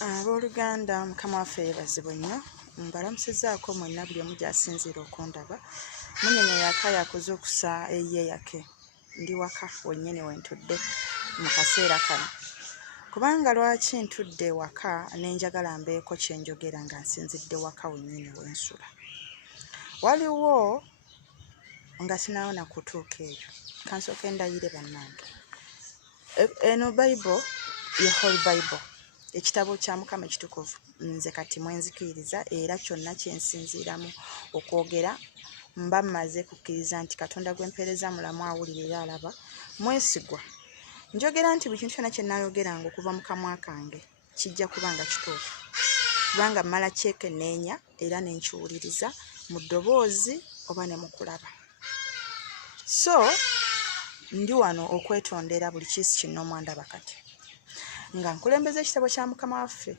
Abooluganda mukama waffe yeebazibwe nnyo mbalamusizaako mwenna buli omu gy'asinziira okundaba. Munyenye yaka yakoze okusa eyiye yake ndi waka wennyini wentudde mu kaseera kano. Kubanga lwaki ntudde waka nenjagala mbeeko kye njogera nga nsinzidde waka wennyini wensula. Waliwo nga sinaawona kutuuka eyo kansooke ndayire bannange. Eno Bible ye whole Bible. Ekitabo kya Mukama ekitukuvu nze kati mwenzikiriza era kyonna kyensinziiramu okwogera mba mmaze kukkiriza nti Katonda gw'empeereza mulamu awulira era alaba mwesigwa. Njogera nti buli kintu kyonna kye nnayogeranga okuva mu kamwa kange kijja kuba nga kituufu kubanga mmala kyekenneenya era ne nkiwuliriza mu ddoboozi oba ne mu kulaba. So ndi wano okwetondera buli kiisi kinnoomu ndaba kati nga nkulembeza ekitabo kya Mukama waffe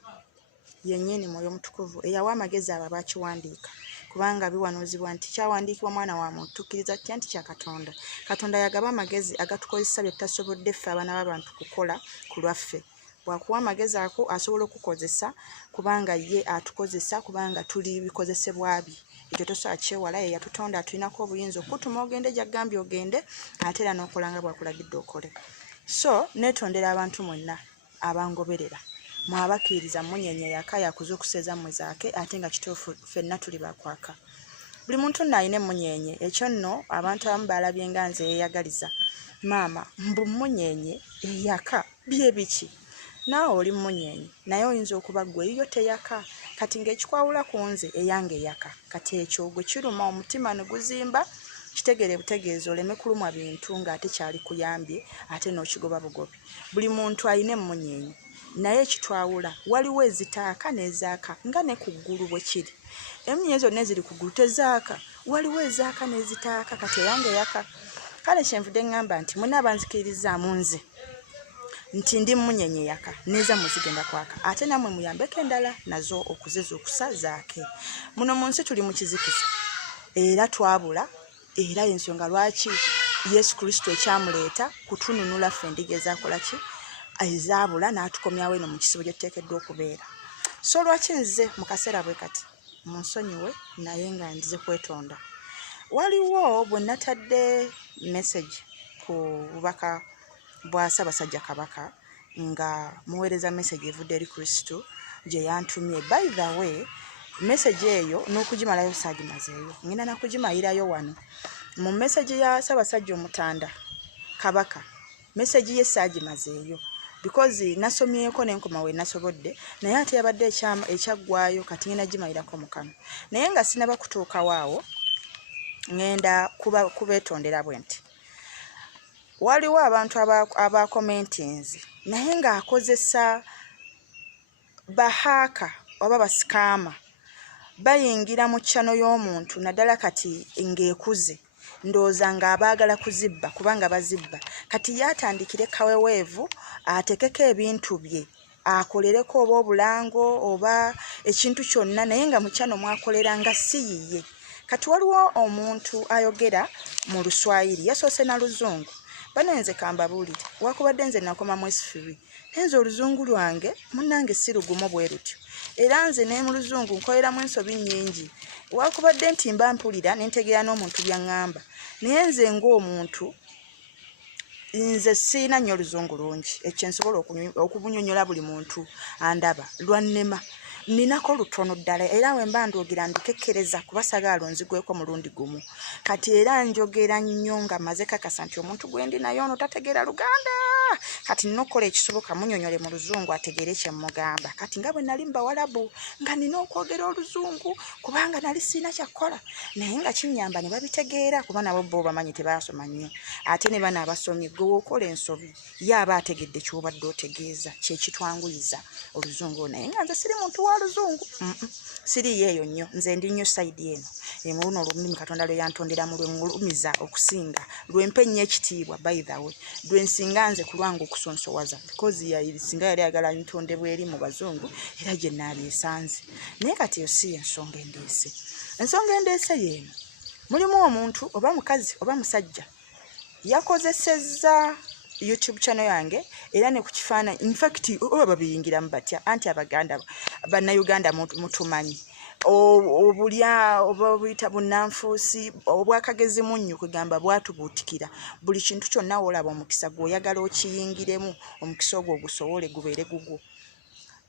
yennyini Mwoyo Mutukuvu eyawa amagezi abo abaakiwandiika kubanga biwanuuzibwa nti kyawandiikibwa mwana wa muntu tukkiriza tutya nti kya Katonda. Katonda yagaba amagezi agatukozesa bye tutasobodde ffe abaana b'abantu kukola ku lwaffe. Bwakuwa amagezi ako asobola okukozesa kubanga ye atukozesa kubanga tuli bikozesebwa bye. Ekyo tosobola kyewala ye yatutonda atulinako obuyinza okutuma ogende gy'agambye ogende ate era n'okola nga bw'akulagidde okole. So neetondera abantu mwenna abangoberera mwabakkiriza Munyenye yaka yakuze okuseeza mmwe zaake ate nga kituufu ffenna tuli bakwaka. Buli muntu nno alina emmunyenye. Ekyo nno abantu abamu balabye nga nze yeeyagaliza. Maama mbu Munyenye eyaka bye biki? Naawe oli Munyenye naye oyinza okuba ggwe eyiyo teyaka kati ng'ekikwawula ku nze eyange eyaka. Kati ekyo gwe kiruma omutima ne guzimba kitegere butegeeza oleme kulumwa bintu ng'ate kyali kuyambye ate n'okigoba bugobi. Buli muntu alina emmunyenye naye ekitwawula waliwo ezitaaka n'ezaaka nga ne ku ggulu bwe kiri. Emmunyenye zonna eziri ku ggulu tezaaka, waliwo ezaaka n'ezitaaka kati eyange eyaka. Kale kyenvudde ngamba nti mwenna abanzikiririzaamu nze nti ndi Munyenye yaka neeza muzigenda kwaka ate nammwe muyambeko endala nazo okuzeza okusa zaake. Muno mu nsi tuli mu kizikiza era twabula era ensonga lwaki Yesu Kristo ekyamuleeta kutununula ffe endiga ezaakola ki ezaabula n'atukomyawo eno mu kisibo gye tuteekeddwa okubeera. So lwaki nze mu kaseera bwe kati munsonyiwe naye nga nzize kwetonda. Waliwo bwe natadde message ku bubaka bwa Ssaabasajja Kabaka nga muweereza message evudde eri Kristo gye yantumye. By the way message eyo n'okugimalayo saagimazeeyo ngenda nakugimalirayo wano mu message ya Ssaabasajja Omutanda Kabaka. Message ye saagimazeeyo because nasomyeko n'enkoma we nasobodde naye ate yabadde ekyaggwayo kati ngenda gimalirako mu kano naye nga sinaba kutuukawo awo ngenda kubeetondera bwe nti waliwo abantu abakomentinzi naye ng'akozesa bahaaka oba basikaama bayingira mu channel y'omuntu naddala kati ng'ekuze ndowooza ng'abaagala kuzibba kubanga bazibba kati yatandikire kaweweevu atekeko ebintu bye akolereko oba obulango oba ekintu kyonna naye nga mu channel mwakolera nga si yiye. Kati waliwo omuntu ayogera mu Luswayiri yasoose na Luzungu. Bano nze kambabuulire wakubadde nze nakoma mu S3 nze oluzungu lwange munnange si lugumo bwe rutyo era nze ne mu Luzungu nkoleramu ensobi nnyingi wakubadde nti mba mpulira nentegeera n'omuntu by'aŋŋamba naye nze ng'omuntu nze siina nnyo Luzungu lungi ekyo nsobola okubunyonyola buli muntu andaba lwannema ninako lutono ddala era we mba ndogera ndikekkereza kuba sagala nzigweko mulundi gumu kati era njogera nnyo nga maze kakasa nti omuntu gwendi naye ono tategeera Luganda kati nnokola ekisoboka munyonyole mu Luzungu ategeere kye mmugamba kati nga bwe nali mbawalabu nga nina okwogera Oluzungu kubanga nali siina kyakkola naye nga kinnyamba ne babitegeera kuba nabo bo bamanyi tebaasoma nnyo ate ne bano abasomye gwe wookola ensobi ye aba ategedde ky'obadde otegeeza kyekitwanguyiza Oluzungu naye nga nze siri muntu Luzungu siri yeeyo nnyo nze ndi nnyo sayidi eno emuluno olulimi Katonda lwe yantonderamu lwe ngulumiza okusinga lwempe nnyo ekitiibwa by the way lwensinga nze kulwanga okusonsowaza because singa yali ayagala ntondebwa eri mu Bazungu era gye naalyesanze naye kati yo si ensonga endeese. Ensonga endeese yeeno mulimu omuntu oba mukazi oba musajja yakozesezza YouTube channel yange era ne ku kifaananyi in fact oba babiyingiramu batya anti abaganda bannayuganda mutumanyi obulya oba buyita bunnanfuusi obwakagezi munnyo kugamba bwatubuutikira buli kintu kyonna olaba omukisa gw'oyagala okiyingiremu omukisa ogwo gusobole gubeere gugwo.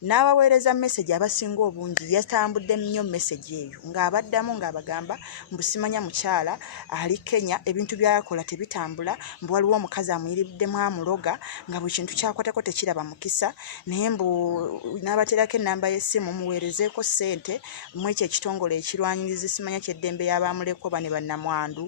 N'abaweereza message abasinga obungi yatambudde nnyo message eyo ng'abaddamu ng'abagamba mbusimanya mukyala ali Kenya ebintu byakola tebitambula mbu waliwo omukazi amuyiriddemu amuloga nga buli kintu kyakwatako tekiraba mukisa naye mbu n'abaterako ennamba y'essimu muweerezeeko ssente mu ekyo ekitongole ekirwanyiriza simanya kyeddembe y'abamuleko bane bannamwandu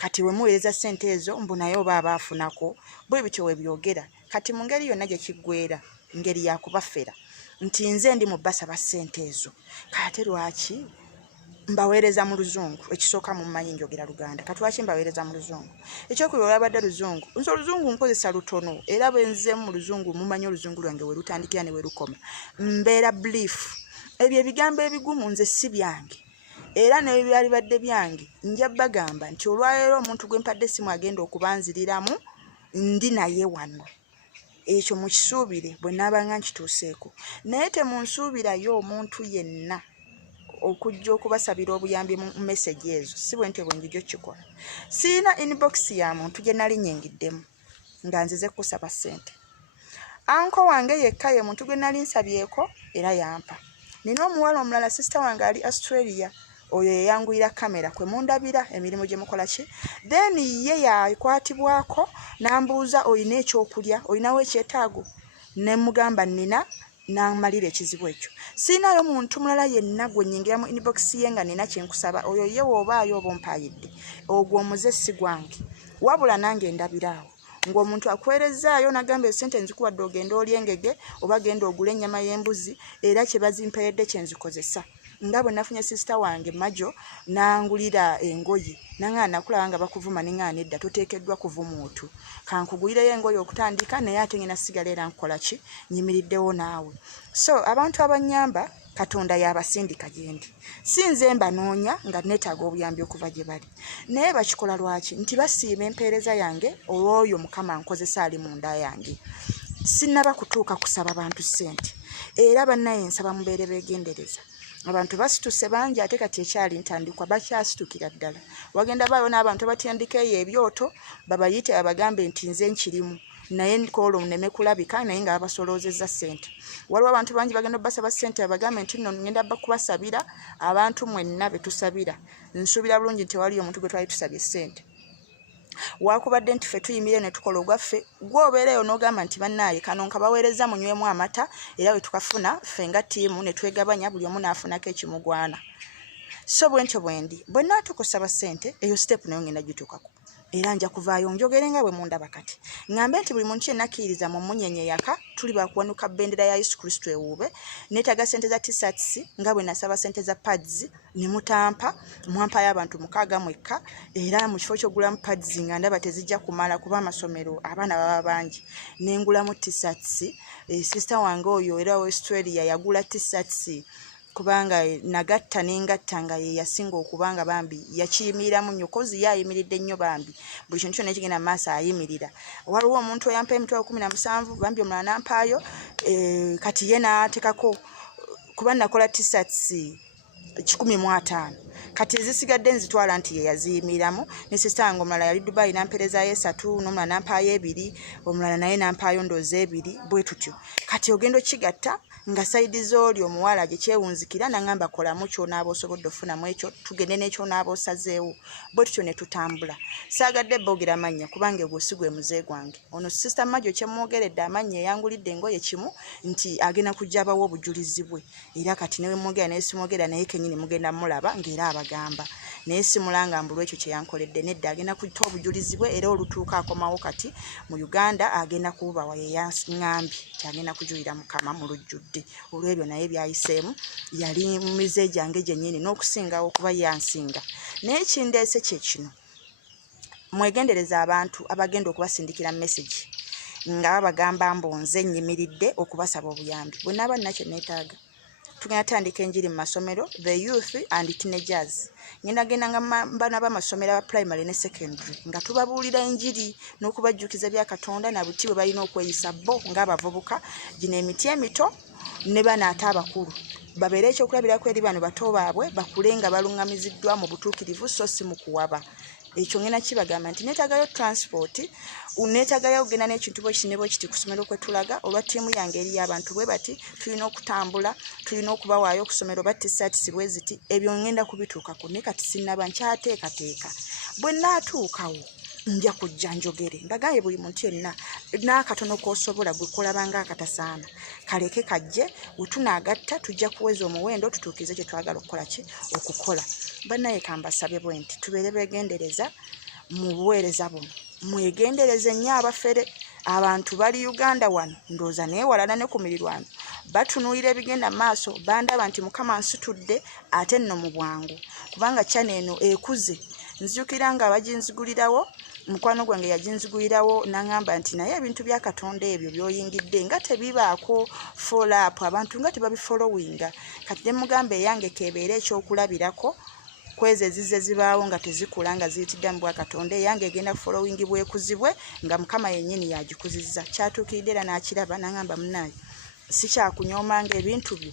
kati we muweereza ssente ezo mbu naye oba abaafunako bwe bityo we byogera kati mu ngeri yonna gye kiggweera ngeri yakubafera nti nze ndi mu basaba ssente ezo kate lwaki mbaweereza mu luzungu ekisooka mu mmanyi njogera Luganda kati lwaki mbaweereza mu luzungu ekyokubiri olabadde luzungu nze oluzungu nkozesa lutono era bwe nze mu luzungu mumanyi oluzungu lwange we lutandikira ne we lukoma mbeera brief ebyo ebigambo ebigumu nze si byange era ne byali badde byange nja bagamba nti olwaleero omuntu gwe mpadde simu agenda okubanziriramu ndi naye wano ekyo mukisuubire bwe naabanga nkituuseeko naye temunsuubirayo omuntu yenna okujja okubasabira obuyambi mu message ezo si bwe nti bwenjijjo kikola siina inbox ya muntu gye nali nyingiddemu nga nzize kusaba ssente anko wange yekka ye muntu gwe nali nsabyeko era yampa nina omuwala omulala sister wange ali Australia oyo yeyanguyira kamera kwe mundabira emirimu gye mukola ki then ye yakwatibwako nambuuza oyina ekyokulya oyinawo ekyetaago ne mugamba nina namalira ekizibu ekyo siinayo muntu mulala yenna gwe nnyingira mu inbox ye nga nina kyenkusaba oyo ye woobaayo oba ompayidde ogwo omuze si gwange wabula nange ndabiraawo ng'omuntu akwerezaayo nagamba esente nzikuwadde ogenda olya engege oba genda ogula ennyama y'embuzi era kye bazimperedde kye nzikozesa nga bwe nafunye sister wange Majo nangulira engoye nanga nakulaba nga bakuvuma ningana edda toteekeddwa kuvuma otu kankugulireyo engoye okutandika naye ate ngina sigala era nkola ki nyimiriddewo naawe so abantu abanyamba Katonda yabasindika gyendi sinze mbanoonya nga neetaaga obuyambi okuva gye bali naye bakikola lwaki nti basiima empeereza yange olw'oyo Mukama nkozesa ali mu nda yange sinnaba kutuuka kusaba bantu ssente era bannaye nsaba mubeere beegendereza abantu basituse bangi ate kati ekyali ntandikwa bakyasitukira ddala wagenda baayo n'abantu batandika ebyoto babayite abagambe nti nze nkirimu naye nkolo muneme kulabika naye nga abasoloozezza ssente waliwo abantu bangi bagenda basaba ssente abagambe nti nno ngenda kubasabira abantu mwenna betusabira nsuubira bulungi nti waliyo omuntu gwe twali tusabye ssente wakubadde nti ffe tuyimire ne tukola ogwaffe gw'obeereyo n'ogamba nti bannaaye kano nkabaweereza munywemu amata era we tukafuna ffe nga ttiimu ne twegabanya buli omu n'afunako ekimugwana so bwe ntyo bwendi bwe naatukusaba ssente eyo sitepu nayo ngenda gituukako era nja kuvaayo njogere nga bwe mundaba kati ngambe nti buli muntu yenna akkiririza mu Munyenye yaka tuli bakuwanuka bendera ya Yesu Kristo ewuube neetaaga ssente za t-shirts nga bwe nasaba ssente za pads ne mutampa mwampayo abantu 6 mwekka era mu kifo ky'ogulamu pads nga ndaba tezijja kumala kuba amasomero abaana baba bangi nengulamu t-shirts sister wange oyo era Australia yagula t-shirts kubanga nagatta n'engatta nga ye yasinga okubanga bambi yakiyimiramu nnyo kozi yayimiridde nnyo bambi buli kintu kyonna ekigenda maaso ayimirira waliwo omuntu eyampa emitwalo 17 bambi omulala nampaayo kati ye n'atekako kuba nakola t-shirts 150 kati ezisigadde nzitwala nti ye yaziyimiramu ne sister wange omulala yali Dubai namperezayo 3 n'omulala nampaayo 2 omulala naye nampaayo ndoozi 2 bwe tutyo kati ogenda okigatta nga saidi zoli omuwala gye kyewunzikira nangamba kolamu ky'onaaba osobodde ofunamu ekyo tugende n'ekyo naaba osazeewo bwe tutyo ne tutambula saagadde boogera amannya kubanga egwo si gwe muze gwange ono sister Majo kyemwogeredde amannya eyangulidde engoye kimu nti agenda kujja abawo obujulizi bwe era kati newe mwogera naye simwogera naye kenyini mugenda mulaba ng'era abagamba naye simulanga mbulwa ekyo kye yankoledde nedda agenda kujja obujulizi bwe era olutuuka akomawo kati mu Uganda agenda kubawa ye yaŋŋambye kyagenda kujulira Mukama mu lujjudde olw'ebyo naye byayiseemu yali mu mize gyange gyennyini n'okusingawo kuba yansinga naye kindeese kye kino mwegendereza abantu abagenda okubasindikira message nga babagamba mbonze nnyimiridde okubasaba obuyambi bwe naaba nnakyo neetaaga tugenda tandika enjiri mu masomero, the youth and teenagers. Ngenda genda nga bana b'amasomero aba primary ne secondary nga tubabuulira enjiri n'okubajjukiza bya Katonda na buti bwe balina okweyisa bo ng'abavubuka, gino emiti emito ne bana ate abakulu babeere ekyokulabirako eri bano bato baabwe bakule nga baluŋŋamiziddwa mu butuukirivu so si mu kuwaba. Ekyo ngena kibagamba nti neetagayo transport, neetagayo ogenda n'ekintu bwe kiti ne bwe kiti ku ssomero kwe tulaga. Olwa ttiimu yange eri y'abantu bwe bati tulina okutambula, tulina okubawaayo ku ssomero battisaatisi bwe ziti, ebyo ngenda kubituukako naye kati sinnaba nkyateekateeka. Bwe nnaatuukawo nja kujja njogere mbagaye buli muntu yenna n'akatono k'osobola gwe kolabanga akatasaana kaleke kajje we tunaagatta tujja kuweza omuwendo tutuukize kye twagala okukola. Bannaye kambasabe bwe nti tubeere beegendereza mu buweereza buno, mwegendereze nnyo abafere. Abantu bali Uganda wano ndooza neewalana ne ku mirirwano batunuulira ebigenda maaso, bandaba nti Mukama nsitudde ate nno mu bwangu kubanga cyane eno ekuze. Nzijukira nga abaginzigulirawo mukwano gwange yaginzigulirawo n'angamba nti naye ebintu bya Katonda ebyo by'oyingidde nga tebibaako follow up, abantu nga tebabifollowinga. Kati ne mugamba eyange kebeera ekyokulabirako kwezi ezize zibaawo nga tezikula nga ziyitidde mu bwa Katonda, eyange egenda following bwekuzibwe nga Mukama yennyini yagikuzizza. Kyatuukiridde era n'akiraba n'angamba munnaaye sikyakunyoomanga ebintu byo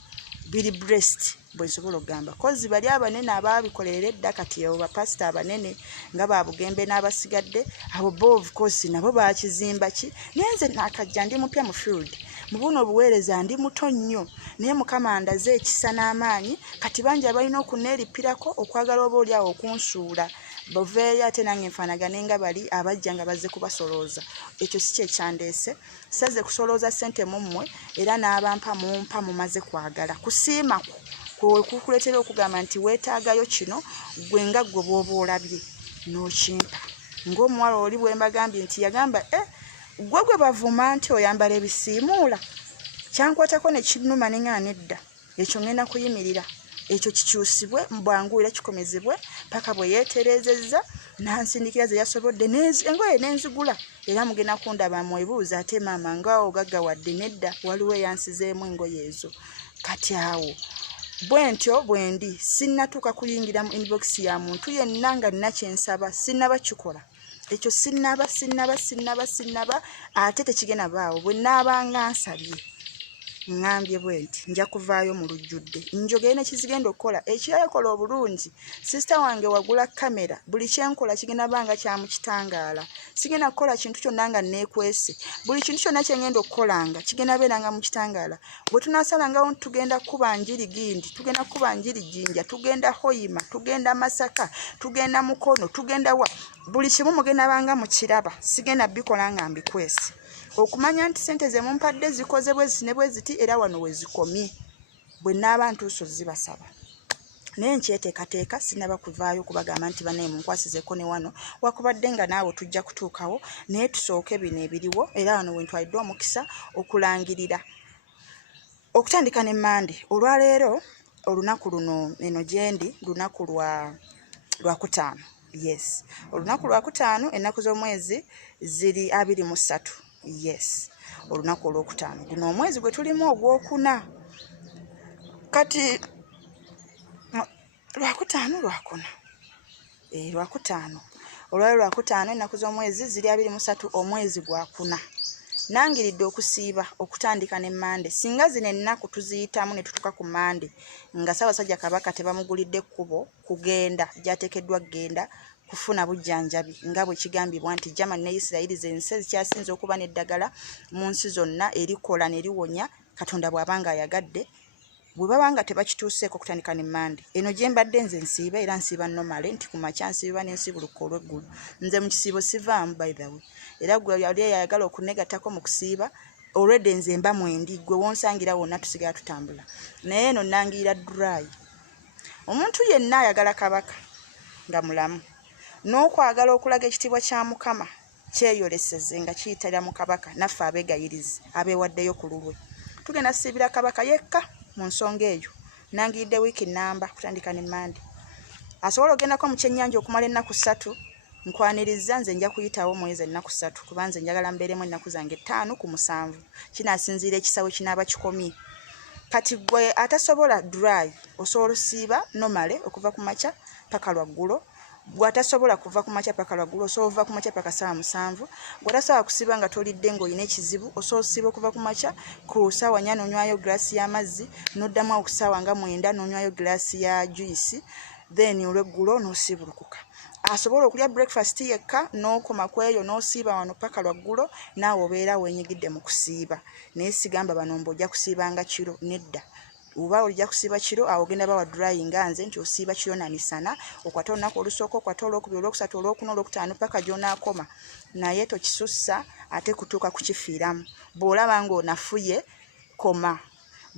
biri blessed bwe nsobola okugamba kozi bali abanene ababikolerera edda kati abo bapasita abanene nga babugembe n'abasigadde abo bo of course nabo bakizimba ki. Nenze nakajja ndi mupya mu field mu buno obuweereza ndi muto nnyo naye Mukama andaze ekisa n'amaanyi kati bangi abalina okuneeripirako okwagala oba oli awo okunsuula boveeyo ate nange nfaanagane nga bali abajja nga bazze kubasolooza. Ekyo si kye kyandeese, saze kusolooza ssente mu mmwe era n'abampa mumpa mumaze kwagala kusiima kukuleetera okugamba nti weetaagayo kino gwe nga gwe bw'oba olabye n'okimpa. Ng'omuwala oli bwe mbagambye nti yagamba gwe bavuma nti oyambala ebisiimuula kyankwatako ne kinnuma ne nga nedda ekyo ngenda kuyimirira ekyo kikyusibwe mbwangu era kikomezebwe paka bwe yeetereezezza n'ansindikira ze yasobodde engoye n'enzigula era mugenda kundaba mwebuuza ate maama ngaawo gaggawadde nedda waliwo eyansizeemu engoye ezo. Kati awo bwe ntyo bwe ndi sinnatuuka kuyingira mu inbox ya muntu yenna nga nina kyensaba sinnaba kikola. Ekyo sinnaba ate tekigenda baawo bwe naabanga nsabye ngambye bwe nti nja kuvaayo mu lujjudde njogere ne kizigenda okukola ekyakola obulungi. Sister wange wagula kamera buli kyenkola kigenda banga kya mu kitangaala, sigenda kukola kintu kyonna nga neekwese. Buli kintu kyonna kyengenda okukolanga kigenda beeranga mu kitangaala. Bwe tunaasalangawo tugenda kuba njiri Gindi, tugenda kuba njiri Jinja, tugenda Hoima, tugenda Masaka, tugenda Mukono, tugenda wa buli kimu mugenda banga mu kiraba, sigenda bikola nga mbikwese. Okumanya nti sente ze mumpadde zikoze bwe ziti ne bwe ziti era wano we zikomye bwe n'abantu so zibasaba. Naye nkyeteekateeka sinaba kuvaayo kubagamba nti banaye munkwasizeeko ne wano wakubadde nga naawe tujja kutuukawo naye tusooke bino ebiriwo era wano we ntwalidde omukisa okulangirira okutandika ne Mande. Olwaleero olunaku luno eno gyendi lunaku lwa kutaano. Yes, olunaku lwa kutaano ennaku z'omwezi ziri 23. Yes, olunaku olwokutaano guno omwezi gwe tulimu ogwokuna. Kati lwakutaano olwali lwakutaano ennaku z'omwezi ziri 23 omwezi gwakuna. Nangiridde okusiiba okutandika ne Mande. Singa zino ennaku tuziyitamu ne tutuuka ku Mande nga Ssaabasajja Kabaka tebamugulidde ekkubo kugenda gyateekeddwa kugenda kufuna bujjanjabi nga bwe kigambibwa nti Germany ne Isirairi z'ensi ezikyasinze okuba n'eddagala mu nsi zonna erikola ne liwonya Katonda bw'abanga ayagadde bwe babanga tebakituuseeko okutandika ne Mande. Eno gye mbadde nze nsiiba era nsiiba nomale nti ku makya nsiiba n'ensibuluka olw'eggulu. Nze mu kisiibo sivaamu by the way. Era gwe yali ayagala okunegattako mu kusiiba already nze mba mwendi gwe wonsangira wonna tusigala tutambula. Naye eno nangira dry. Omuntu yenna ayagala Kabaka nga mulamu n'okwagala okulaga ekitiibwa kya Mukama kyeyoleseze nga kiyitira mu Kabaka naffe abeegayirize abeewaddeyo ku lulwe. Tugenda siibira Kabaka yekka mu nsonga eyo. Nangiridde wiiki namba kutandika ne Mande. Asobola ogendako mu kyennyanja okumala ennaku 3 nkwaniriza nze nja kuyitawo mwezi ennaku 3 kuba nze njagala mbeeremu ennaku zange 5 ku 7 kinaasinziira ekisawo kinaaba kikomye. kati gwe atasobola dry osobola siba normally okuva ku macha paka lwaggulo gwatasobola kuva ku macha paka lwaggulo osobola ku macha paka saa 7 gwatasobola kusiba nga tolidde ngo ine kizibu osobola siba kuva ku macha ku sawa 4 nonywayo glass ya mazzi noddamu okusawa nga 9 nonywayo glass ya juice then olweggulo nosibulukuka asobola okulya breakfast yekka n'okoma kweyo n'osiiba wano paka lwaggulo naawe obeera wenyigidde mu kusiiba naye sigamba banombo ojja kusiibanga kiro nedda uba ojja kusiiba kiro awo genda bawa drying nze nti osiiba kiro na misana okwata olunaku olusooka okwata olwokubiri olwokusatu olwokuna olwokutaano paka gy'onaakoma naye tokisussa ate kutuuka kukifiiramu bw'olaba ng'onafuye koma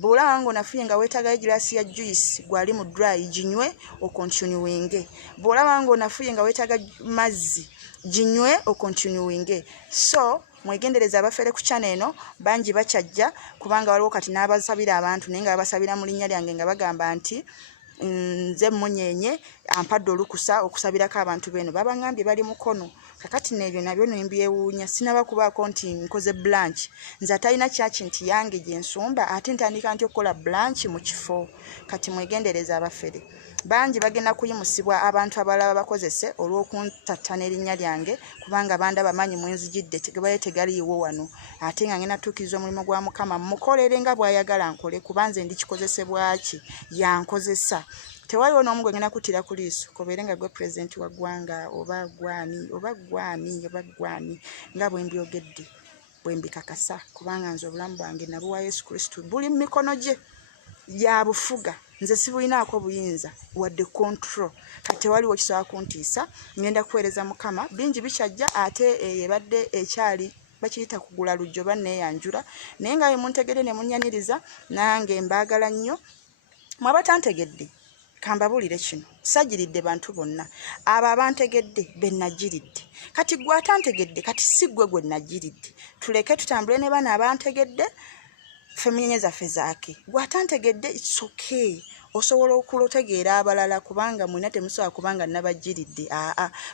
bw'olaba ng'onafuye nga weetaagayo egiraasi ya juice gwali mu dry ginywe okontinuwinge bw'olaba ng'onafuye nga weetaaga mazzi ginywe okontinuwinge so mwegendereza abafere ku channel eno bangi bakyajja kubanga waliwo kati n'abasabira abantu naye nga babasabira mu linnya lyange nga bagamba nti nze Munyenye ampadde olukusa okusabirako abantu beno babangambye bali mukono kakati nebyo nabyo nimbyewuunya sinaba kubaako nti nkoze branch nze atalina kyaki nti yange gye nsumba ate ntandika nti okukola branch mu kifo kati mwegendereza abafere bangi bagenda kuyimusibwa abantu abalaba bakozese olw'okuntattana erinnya lyange kubanga banda bamanyi mwenzijidde tegabaye tegaliiwo wano ate nga ngenda tuukiriza omulimu gwa Mukama mukolere nga bw'ayagala nkole kubanze ndi kikozesebwa ki yankozesa tewaliwo n'omu gwe ngenda kuttira ku liiso kobeere nga gwe president wa ggwanga oba gwani nga bwe mbyogedde bwe mbikakasa kubanga nze obulamu bwange nabuwa Yesu Kristo buli mu mikono gye yabufuga nze sibulinaako buyinza wadde control kati waliwo kisobola kuntiisa ngenda kuweereza Mukama bingi bikyajja ate ebadde ekyali bakiyita kugula lujjo banneeyanjula naye nga muntegedde ne munnyaniriza nange mbaagala nnyo mwabatantegedde kambabulire kino sajiridde bantu bonna abo abantegedde bennajiridde kati gwe atantegedde kati si gwe najiridde tuleke tutambule ne bana abantegedde Munyenye zaffe zaake gwatantegedde it's okay osobola okulotegeera abalala kubanga mwina temusobola kubanga nabajiridde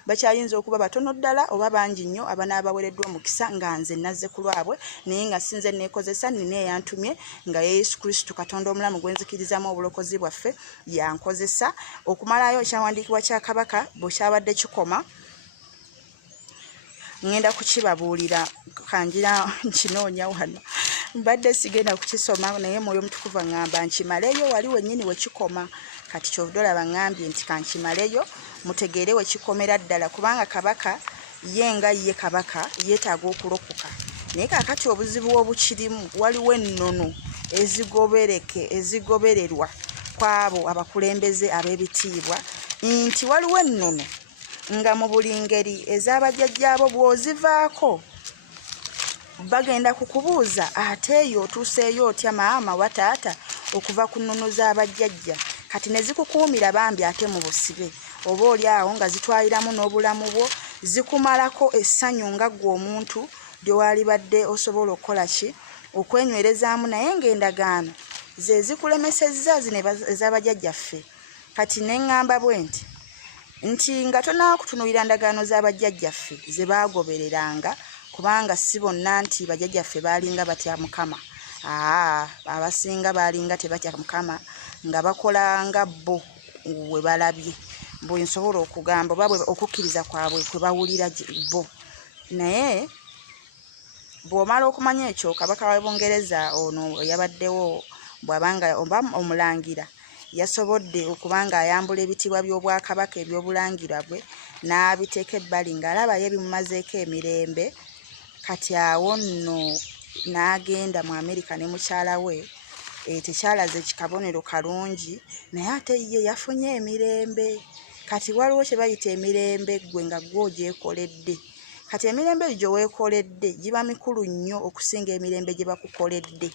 bakyayinza okuba batono ddala oba bangi nnyo abanaabawereddwa omukisa nga nze nazze ku lwabwe naye nga sinze neekozesa nina eyantumye nga Yesu Kristo Katonda omulamu gwenzikirizamu obulokozi bwaffe yankozesa okumalayo ekyawandiikibwa kya Kabaka bwe kyabadde kikoma ngenda kukibabuulira kanjira nkinoonya wano mbadde sigenda kukisoma naye mwoyo mutukuvu ngamba nkimaleyo wali wennyini wekikoma kati kyovudde bangambye nti kankimaleyo mutegeere wekikomera ddala kubanga Kabaka ye Kabaka yeetaaga okulokoka naye kakati obuzibu obukirimu waliwo ennono ezigobererwa kwabo abakulembeze ab'ebitiibwa nti waliwo ennono nga mu buli ngeri ez'abajjajjaabo bw'ozivaako bagenda kukubuuza ate eyo otuuseeyo otya maama wa taata okuva ku nnono z'abajjajja kati ne zikukuumira bambi ate mu busibe oba oli awo nga zitwaliramu n'obulamu bwo zikumalako essanyu nga ggwe omuntu ly'owalibadde osobola okukola ki okwenywerezaamu naye ng'endagaano ze zikulemesezza zino ez'abajjajjaffe kati ne ŋŋamba bwe nti nga tonaakutunuulira ndagaano z'abajjajjaffe ze baagobereranga kubanga si bonna nti bajjajjaffe baalinga batya Mukama abasinga baalinga tebatya Mukama nga bakola nga bo we balabye bwe nsobola okugamba oba okukkiriza kwabwe kwe bawulira bo naye bw'omala okumanya ekyo Kabaka wa Bungereza ono yabaddewo bw'abanga oba omulangira yasobodde okubanga ayambula ebitiibwa by'obwakabaka ebyobulangira bwe n'abiteeka ebbali ng'alaba ye bimumazeeko emirembe kati awo nno n'agenda mu Amerika ne mukyala we tekyalaze kikabonero kalungi naye ate ye yafunye emirembe kati waliwo kye bayita emirembe gwe nga gwe ogyekoledde kati emirembe gye weekoledde giba mikulu nnyo okusinga emirembe gye bakukoledde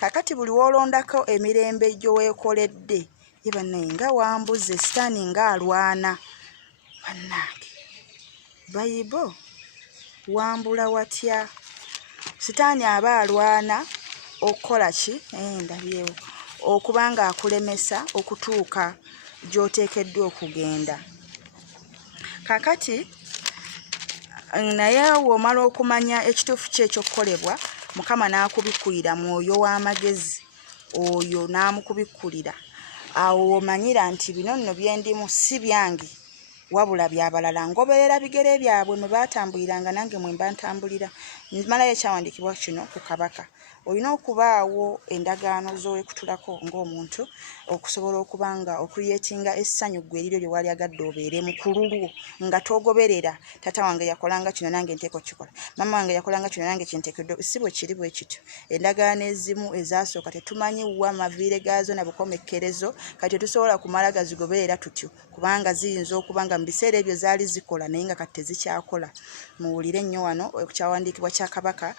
kakati buli woolondako emirembe gye weekoledde ye bannaye nga wambuze sitaani nga alwana bannange bayibo wambula watya sitaani aba alwana okukola ki ndabyewo okubanga akulemesa okutuuka gy'oteekeddwa okugenda kakati naye w'omala okumanya ekituufu kye ekyokukolebwa Mukama n'akubikulira mwoyo w'amagezi oyo n'amukubikkulira awo omanyira nti bino nno byendimu si byange wabula byabalala ngoberera bigere byabwe mwe batambuliranga nange mwe mbantambulira malayo ekyawandiikibwa kino ku Kabaka olina okubaawo endagaano z'owekutulako ng'omuntu okusobola okubanga okuriyetinga essanyu ggwe eriryo lye wali agadde obeere mukululwo nga togoberera tata wange yakolanga kino nange nteeko kikola mama wange yakolanga kino nange kinteekeddwa si bwe kiri bwe kityo endagaano ezimu ezasooka tetumanyi wa maviire gaazo na bukomekkerezo kati tetusobola kumala gazigoberera tutyo kubanga ziyinza okubanga mu biseera ebyo zaali zikola naye nga kati tezikyakola muwulire nnyo wano ekyawandiikibwa kya Kabaka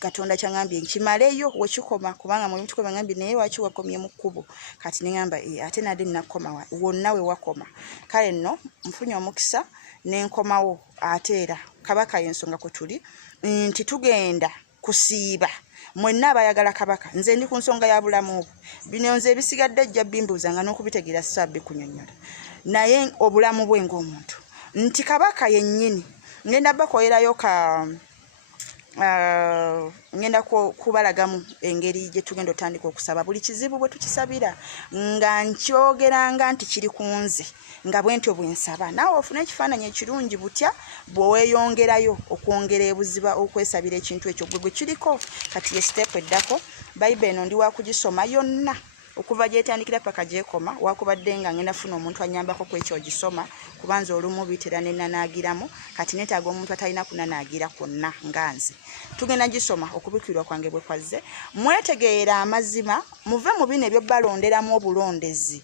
Katonda kyangambye nkimaleyo wekikoma kubanga mu kikoma ngambye naye lwaki wakomye mu kkubo kati ningamba ate nadde nakoma wonna we wakoma kale nno nfunye omukisa n'enkomawo ate era Kabaka y'ensonga kwe tuli nti tugenda kusiiba mwenna abayagala Kabaka nze ndi ku nsonga ya bulamu obwo bino nze ebisigadde jja bimbuuza nga n'okubitegeera sabbi kunyonnyola naye obulamu bwe ng'omuntu nti Kabaka yennyini ngenda bakoyerayo ngenda kubalagamu engeri gye tugenda otandika okusaba buli kizibu bwe tukisabira nga nkyogeranga nti kiri ku nze nga bwentyo bwensaba naawe ofuna ekifaananyi ekirungi butya bw'oweyongerayo okwongera ebuziba okwesabira ekintu ekyo gwe kiriko kati ye sitepu eddako bayibuli eno ndi wakugisoma yonna okuva gyetandikira paka gyekoma wakubadde nga ngenda funa omuntu anyambako ku ekyo ogisoma kubanza olumu bitera nenanaagiramu kati netaaga omuntu atalina kunanaagira kwonna nga nze tugenda gisoma okubikirwa kwange bwe kwazze mwetegeera amazima muve mu bino ebyo balonderamu obulondezi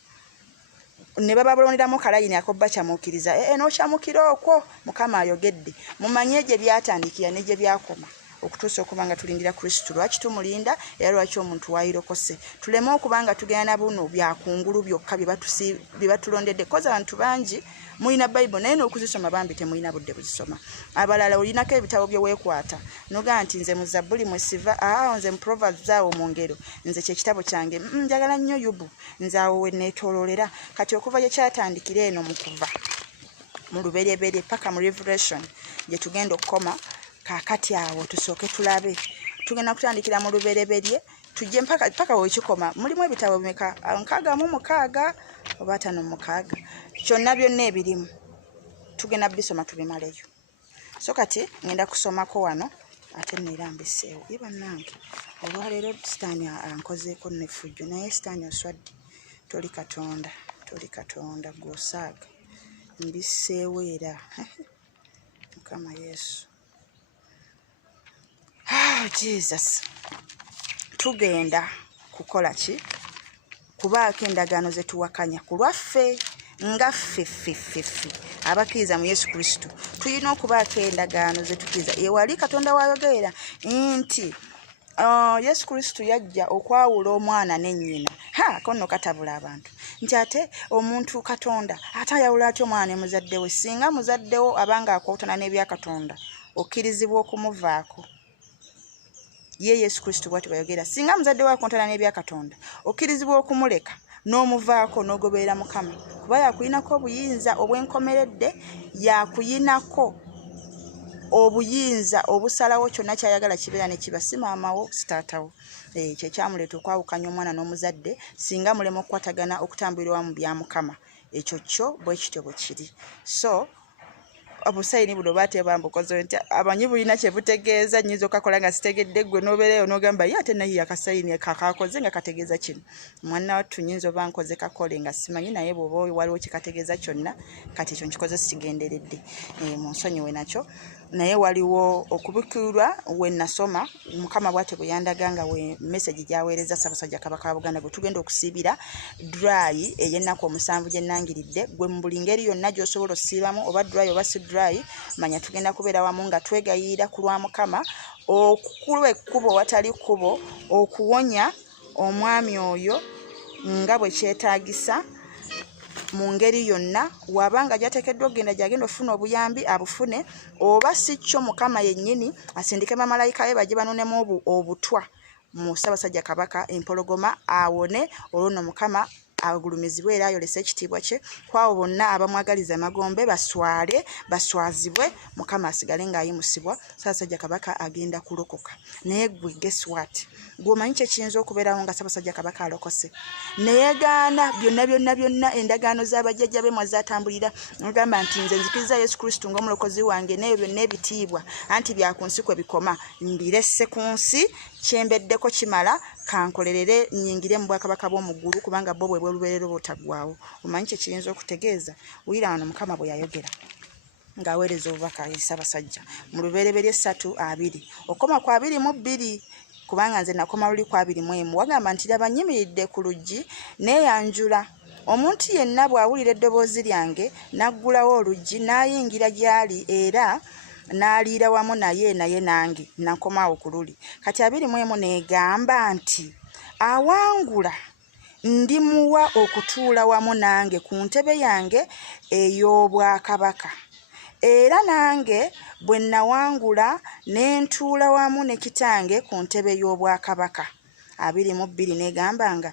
ne baba balonderamu kalayini akobba kyamuukiriza n'okyamukira okwo Mukama ayogedde mumanye gye byatandikira ne gye byakoma okutuusa okubanga tulingira Kristo lwaki tumulinda era lwaki omuntu wayirokose tuleme okubanga tugenda buno byakungulu byokka bye batulondedde koza abantu bangi mulina Bible naye n'okuzisoma bambi temulina budde buzisoma abalala olinako ebitabo bye weekwata noga nti nze mu Zabbuli mwesiva nze mu Proverbs awo mu ngero nze kye kitabo kyange njagala nnyo Yubu nze awo we neetoololera kati okuva gye kyatandikira eno mu kuva mu lubereberye paka mu Revelation gye tugenda okukoma kakati awo tusooke tulabe tugenda kutandikira mu lubereberye tujje paka wekikoma mulimu ebitabo bimeka 66 oba 56 kyonna byonna ebirimu tugenda bisoma tubimaleyo so kati ngenda kusomako wano ate neerambiseewo ye bannange olwaleero sitaani ankozeeko nefujjo naye sitaani oswadde toli katonda gw'osaaga mbisseewo era Mukama Yesu Jesus tugenda kukola ki kubaako endagaano ze tuwakanya ku lwaffe nga ffe abakkiriza mu Yesu Kristo tulina okubaako endagaano ze tukkiriza ewali Katonda wayogera nti Yesu Kristo yajja okwawula omwana ne nnyina konno katabula abantu nti ate omuntu Katonda ate ayawula atya omwana ne muzadde we singa muzadde wo abanga akwotana n'ebya Katonda okkirizibwa okumuvaako ye Yesu Kristo bw'ati bayogera singa muzadde wa kontana n'ebya Katonda okkirizibwa okumuleka n'omuvaako n'ogoberera Mukama kuba yakuyinako obuyinza obwenkomeredde yakuyinako obuyinza obusalawo kyonna kyayagala kibeera ne kiba si maamawo sitaatawo ekyo kyamuleeta okwawukanya omwana n'omuzadde singa mulema okukwatagana okutambulira wamu bya Mukama ekyo kyo bwe kityo bwe kiri so obusayini buno batebambukozo nti amanyi bulina kye butegeeza nyiza okakola nga sitegedde gwe n'obeereyo n'ogamba ye ate naye akasayini kakakoze nga kategeeza kino mwana wattu nyinza oba nkoze kakole nga simanyi naye bw'oba waliwo kikategeeza kyonna kati ekyo nkikoze sikigenderedde mu nsonyiwe nakyo naye waliwo okubikirwa we nasoma Mukama bw'ate bwe yandaganga we message gyaweereza Ssaabasajja Kabaka wa Buganda gwe tugenda okusiibira dry ey'ennaku 7 gye nnangiridde gwe mu buli ngeri yonna gy'osobola ossiibamu oba dry oba si dry manya tugenda kubeera wamu nga twegayiira ku lwa Mukama okukuba ekkubo watali kkubo okuwonya omwami oyo nga bwe kyetaagisa mu ngeri yonna wabanga gyateekeddwa okugenda gyagenda ofuna obuyambi abufune oba si kyo Mukama yennyini asindike bamalayika be bajye banonemu obutwa mu Ssaabasajja Kabaka empologoma awone olwo nno Mukama agulumizibwe era ayolese ekitiibwa kye kwawo bonna abamwagaliza amagombe baswazibwe Mukama asigale ng'ayimusibwa Ssaabasajja Kabaka agenda kulokoka. Naye gwe guess what? Gw'omanyi kye kiyinza okubeerawo nga Ssaabasajja Kabaka alokose neyegaana byonna endagaano z'abajjajja be mwazatambulira ngamba nti nze nzikiriza Yesu Kristo ng'omulokozi wange n'ebyo byonna ebitiibwa anti bya ku nsi kwe bikoma mbiresse ku nsi kyembeddeko kimala kankolerere nyingire mu bwakabaka bw'omu ggulu kubanga bo bwe bw'olubeerero bw'otaggwaawo. Omanyi kye kiyinza okutegeeza wulira wano Mukama bwe yayogera ng'aweereza obubaka eri Ssaabasajja mu Lubereberye 3:2 okoma ku 22 kubanga nze nakoma luli ku 21 wagamba nti laba nnyimiridde ku luggi neeyanjula omuntu yenna bw'awulira eddoboozi lyange n'aggulawo oluggi n'ayingira gy'ali era n'aliira wamu naye nange nakomaawo ku luli. Kati 21 neegamba nti awangula ndimuwa okutuula wamu nange ku ntebe yange ey'obwakabaka era nange bwe nawangula ne ntuula wamu ne kitange ku ntebe y'obwakabaka. 22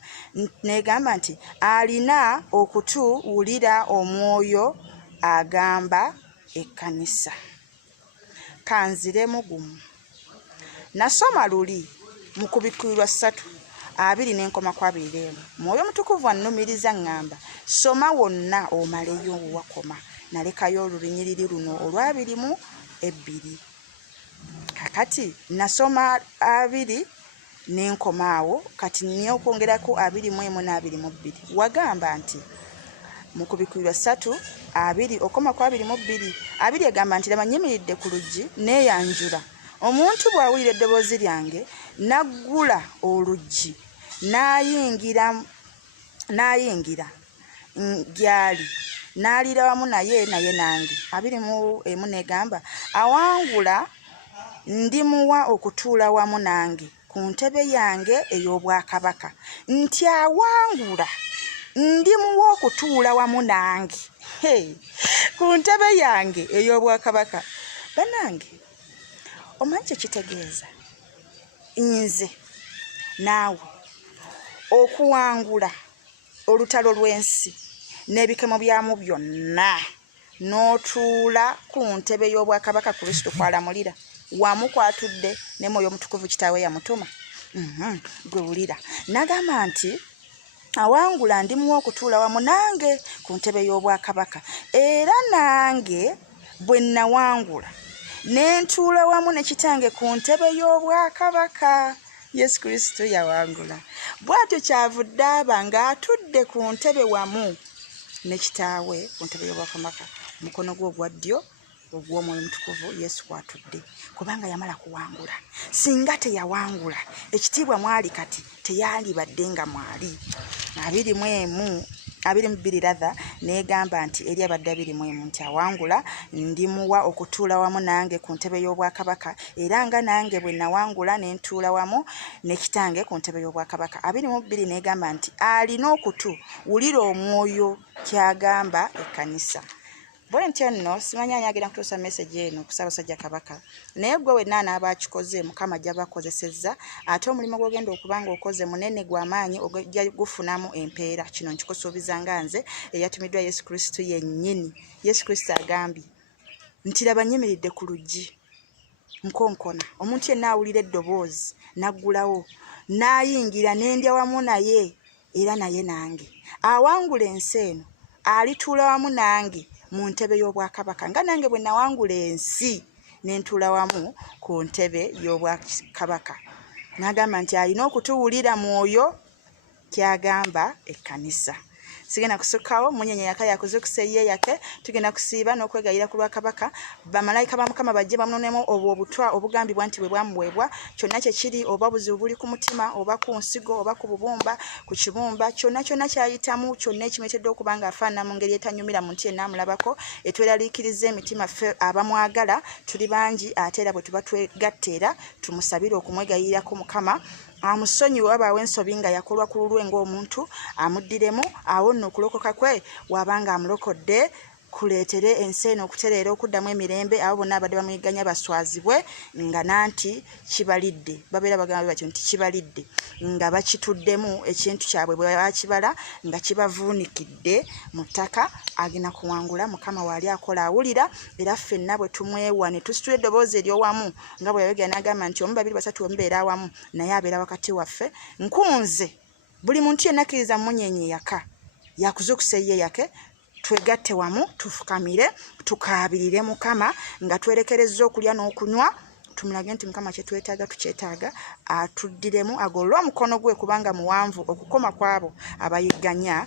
neegamba nti alina okutuwulira omwoyo agamba ekkanisa. Kanziremu gumu nasoma luli mu Kubikulirwa 3:2 Mwoyo Mutukuvu annumiriza ngamba soma wonna omaleyo wakoma nalekayo olulinyiriri luno olwa 22. Kakati nasoma 2 nenkomaawo kati niyo okwongerako 21 na 22 wagamba nti mu Kubikulirwa 3:2 okoma ku 22 egamba nti laba nnyimiridde ku luggi neeyanjula omuntu bw'awulira eddoboozi lyange n'aggula oluggi n'ayingira gy'ali n'aliira wamu naye nange. 21 neegamba awangula ndimuwa okutuula wamu nange ku ntebe yange ey'obwakabaka. Nti awangula ndimuwa okutuula wamu nange ku ntebe yange ey'obwakabaka. Bannange omanyi kye kitegeeza nze naawe okuwangula olutalo lw'ensi n'ebikemo byamu byonna n'otuula ku ntebe y'obwakabaka Kristo kwalamulira wamu kwatudde ne Mwoyo Mutukuvu kitaawe yamutuma. Gwe wulira nagamba nti awangula ndimuwa okutuula wamu nange ku ntebe y'obwakabaka era nange bwe nawangula ne ntuula wamu ne kitange ku ntebe y'obwakabaka. Yesu Kristo yawangula bw'atyo kyavudde aba ng'atudde ku ntebe wamu ne kitaawe ku ntebe y'obwakabaka mukono gwe ogwa ddyo ogw'Omwoyo Mutukuvu Yesu kwatudde kubanga yamala kuwangula. Singa teyawangula ekitiibwa mwali kati teyalibadde nga mwali. 22 neegamba nti eri abadde 21 nti awangula ndimuwa okutuula wamu nange ku ntebe y'obwakabaka era nga nange bwe nawangula ne ntuula wamu ne kitange ku ntebe y'obwakabaka. 22 neegamba nti alina okutu wulira omwoyo kyagamba ekkanisa. Bwe ntyo nno simanyi ani agenda kutuusa message eno ku Ssaabasajja Kabaka naye gwe wenna anaaba akikoze Mukama ajja bakozesezza ate omulimu gw'ogenda okuba ng'okoze munene gw'amaanyi ogajja gufunamu empeera. Kino nkikusuubiza nga nze eyatumiddwa Yesu Kristo yennyini. Yesu Kristo agambye nti laba nnyimiridde ku luggi nkonkona omuntu yenna awulira eddoboozi n'aggulawo n'ayingira n'endya wamu naye era naye nange awangula ensi eno alituula wamu nange mu ntebe y'obwakabaka nga nange bwe nawangula ensi n'entuula wamu ku ntebe y'obwakabaka. N'agamba nti alina okutuwulira mwoyo kyagamba ekkanisa. Sigenda kusukkawo Munyenye yakuzukusa eyiye yake tugenda kusiiba n'okwegayira ku Lwakabaka bamalayika ba Mukama bajje bamunonemu obutwa obugambibwa nti bwe bwamuweebwa kyonna kye kiri oba buzibu buli ku mutima oba ku nsigo oba ku bubumba ku kibumba kyonna kyayitamu kyonna ekimetedde okuba nga afaanana mu ngeri etanyumira mu nti yenna amulabako etweraliikiriza emitima ffe abamwagala tuli bangi ate era bwe tuba twegattera tumusabire okumwegayirako Mukama amusonyiwe wabaawo ensobi nga yakolwa ku lulwe ng'omuntu amuddiremu awo nno okulokoka kwe wabanga amulokodde kuleetere ensi eno okutereera okuddamu emirembe abo bonna abadde bamuyiganya baswazibwe nga nanti kibalidde babeera bagamba batyo nti kibalidde nga bakituddemu ekintu kyabwe bwe bakibala nga kibavuunikidde mu ttaka agenda kuwangula mukama waali akola awulira era ffenna bwe tumwewa ne tusitula eddoboozi ery'owamu nga bwe yayogera n'agamba nti 1 2 3 mubeera awamu naye abeera wakati waffe nkunze buli muntu yenna akkiriza Munyenye yaka yakuzuukusa ye yake twegatte wamu tufukamire tukaabirire mukama nga twerekerezza okulya n'okunywa tumulage nti mukama kyetwetaaga tukyetaaga atuddiremu agolwa mukono gwe kubanga muwanvu okukoma kwabo abayigganya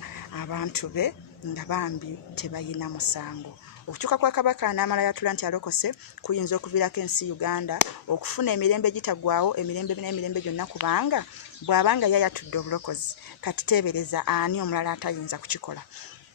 abantu be nga bambi tebayina musango. Okukyuka kwa Kabaka n'amala yatula nti alokose kuyinza okuviirako ensi Uganda okufuna emirembe gitaggwaawo emirembe n'emirembe gyonna kubanga bw'abanga yayatudde obulokozi kati teebereza ani omulala atayinza kukikola.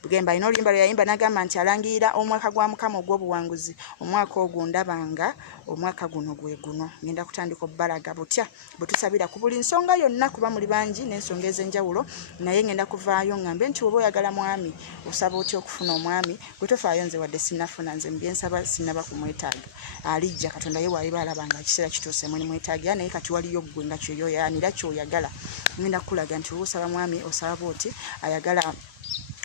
Bugemba alina oluyimba lwe yayimba n'agamba nti alangirira omwaka gwa mukama ogw'obuwanguzi omwaka ogwo ndabanga omwaka guno gwe guno ngenda kutandika obbalaga butya bwe tusabira ku buli nsonga yonna kuba muli bangi n'ensonga ez'enjawulo naye ngenda kuvaayo ngambe nti oba oyagala mwami osaba otya okufuna omwami gwe tofaayo nze wadde sinnafuna nze mbyensaba sinnaba kumwetaaga alijja Katonda ye waaliba alaba nga ekiseera kituuse mwe nimwetaagira naye kati waliyo ggwe nga kyoyoyanira kyoyagala ngenda kukulaga nti osaba mwami osaba bwoti ayagala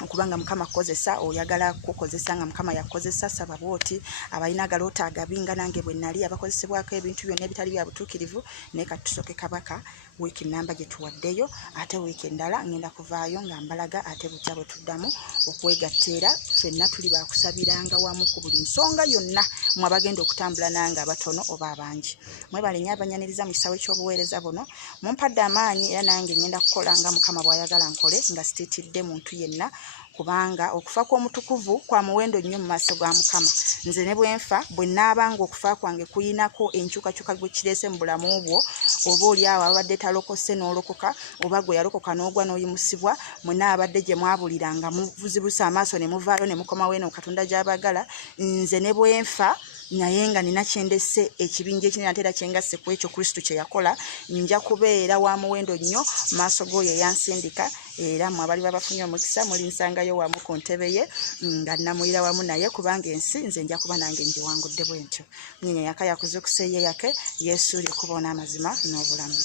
okubanga mukama akozesa oyagala kukozesa nga mukama yakozesa saba bwoti abalina agaloota agabinga nange bwe nali abakozesebwako ebintu byonna ebitali bya butuukirivu naye kati tusooke Kabaka wiiki namba gye tuwaddeyo ate wiiki endala ngenda kuvaayo nga mbalaga ate bujja bwe tuddamu okwegatteera ffenna tuli bakusabiranga wamu ku buli nsonga yonna mwe abagenda okutambula nange abatono oba abangi mwebale nnyo abanyaniriza mu kisaawe ky'obuweereza buno mumpadde amaanyi era nange ngenda kukola nga mukama bw'ayagala nkole nga sitiitidde muntu yenna kubanga okufa kw'omutukuvu kwa muwendo nnyo mu maaso ga mukama nze ne bwenfa bwe naabanga okufa kwange kuyinako enkyukakyuka gwe kireese mu bulamu bwo oba oli awo abadde talokose n'olokoka oba gwe yalokoka n'ogwa n'oyimusibwa mwena abadde gye mwabuliranga muzibusa amaaso ne muvaayo ne mukomawo eno Katonda gy'abagala nze ne bwenfa naye nga nina kyendese ekibinja ekinene ate era kyengasse ku ekyo Kristo kye yakola nja kubeera wa muwendo nnyo maaso g'oyo eyansindika era mwe abali babafunye omukisa muli nsangayo wamu ku ntebe ye nga namuyira wamu naye kubanga ensi nze nja kuba nange ngiwangudde bwe ntyo Munyenye yaka yakuzuukusa ye yake Yesu lye kuboona amazima n'obulamu.